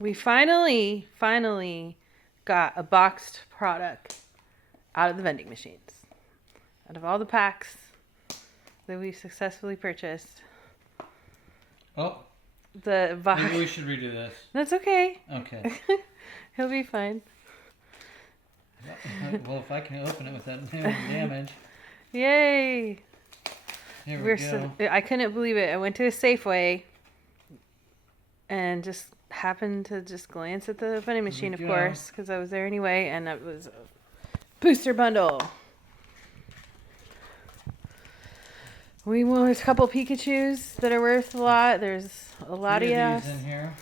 We finally got a boxed product out of the vending machines. Out of all the packs that we successfully purchased. Oh. The box. Maybe we should redo this. That's okay. Okay. He'll be fine. Well, if I can open it without doing damage. Yay. Here we go. I couldn't believe it. I went to a Safeway and just happened to just glance at the vending machine, of course, because I was there anyway, and it was a booster bundle. There's a couple Pikachus that are worth a lot. There's a lot of these in here.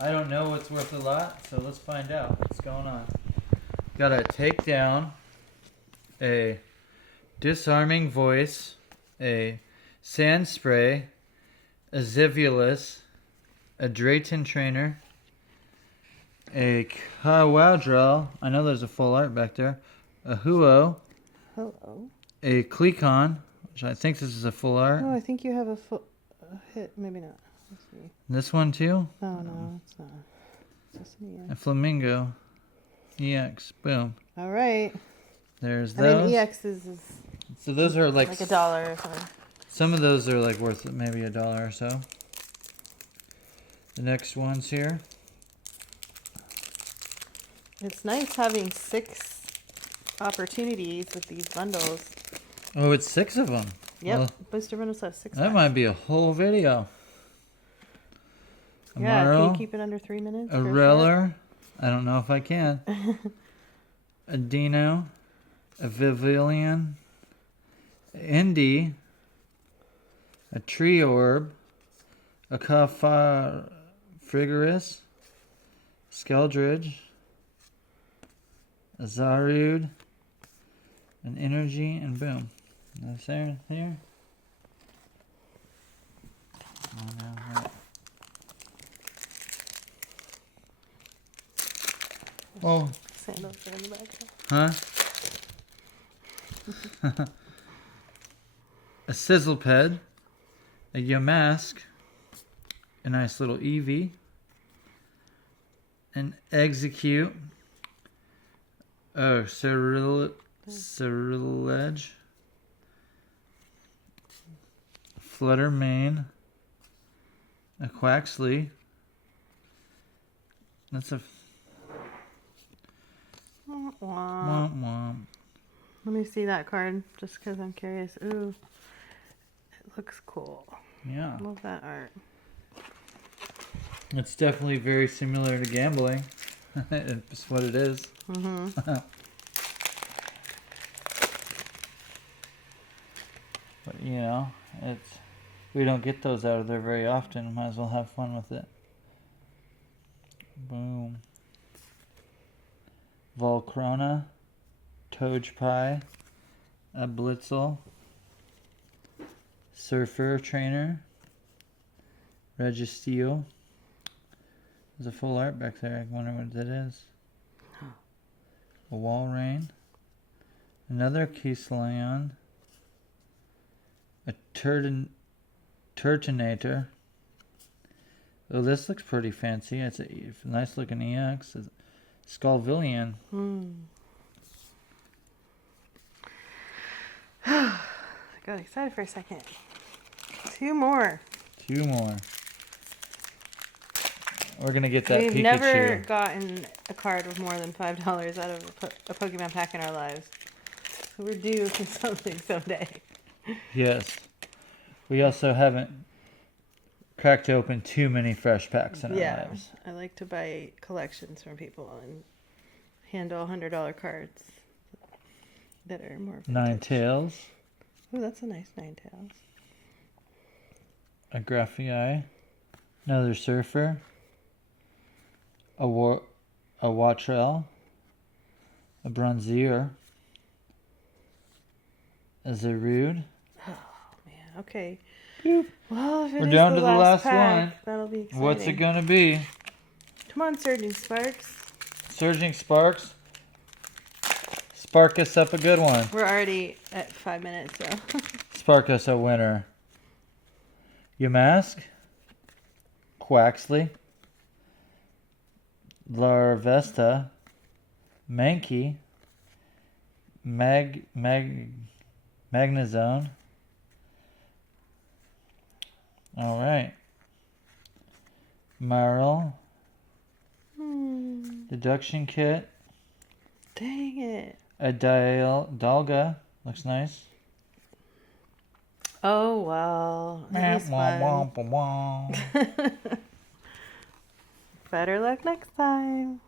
I don't know what's worth a lot, so let's find out what's going on. Gotta take down a disarming voice, a sand spray, a Zivulus, a Drayton trainer, a Kawadrel. I know there's a full art back there. A Huo. Hello. A Clecon, which I think this is a full art. Oh, I think you have a hit. Maybe not. Let's see. This one too? No, it's not. It's a Flamingo. EX. Boom. All right. There's those. I mean, EX is so those are like $1 or something. Some of those are like worth maybe $1 or so. The next one's here. It's nice having 6 opportunities with these bundles. Oh, it's 6 of them. Yep. Well, booster bundles have 6. That might be a whole video. Yeah, Amaro, can you keep it under 3 minutes? A Reller. I don't know if I can. A Dino. A Vivilion. Indy. A Tree Orb. A Frigaris. Skeldridge. A Zarude. An Energy, and boom. That's there, here. Oh, no, right. Oh. Sandals are in the back. Huh? A Sizzleped. A Yamask. A nice little Eevee. An Execute. Oh, Cyrilledge. Flutter Mane. A Quaxley. That's a... Womp Womp womp. Let me see that card, just because I'm curious. Ooh, it looks cool. Yeah. Love that art. It's definitely very similar to gambling. It's what it is. Mm-hmm. But, you know, we don't get those out of there very often. Might as well have fun with it. Boom. Volcrona. Toadpie. A Blitzel. Surfer Trainer. Registeel. There's a full art back there. I wonder what that is. A Walrein. Another Keyslion. A Turtonator. Oh, this looks pretty fancy. It's a nice looking EX. It's Skullvillian. I got excited for a second. 2 more. 2 more. We're going to get that We've Pikachu. never gotten a card with more than $5 out of a Pokemon pack in our lives. So we're due for something someday. Yes. We also haven't cracked open too many fresh packs in our lives. I like to buy collections from people and handle $100 cards that are more vintage. Ninetales. Oh, that's a nice Ninetales. A Graphii. Another Surfer. A Watrel. A Bronzier. A Zarude. Okay. Boop. Well, if it We're is down the to the last last pack, one. that'll be exciting. What's it going to be? Come on, Surging Sparks. Surging Sparks. Spark us up a good one. We're already at 5 minutes, so. Spark us a winner. Yamask. Quaxley. Larvesta, Mankey, Magnezone. All right. Marl, Deduction Kit, Dang it. a Dalga, looks nice. Oh, well. At least one. Better luck next time.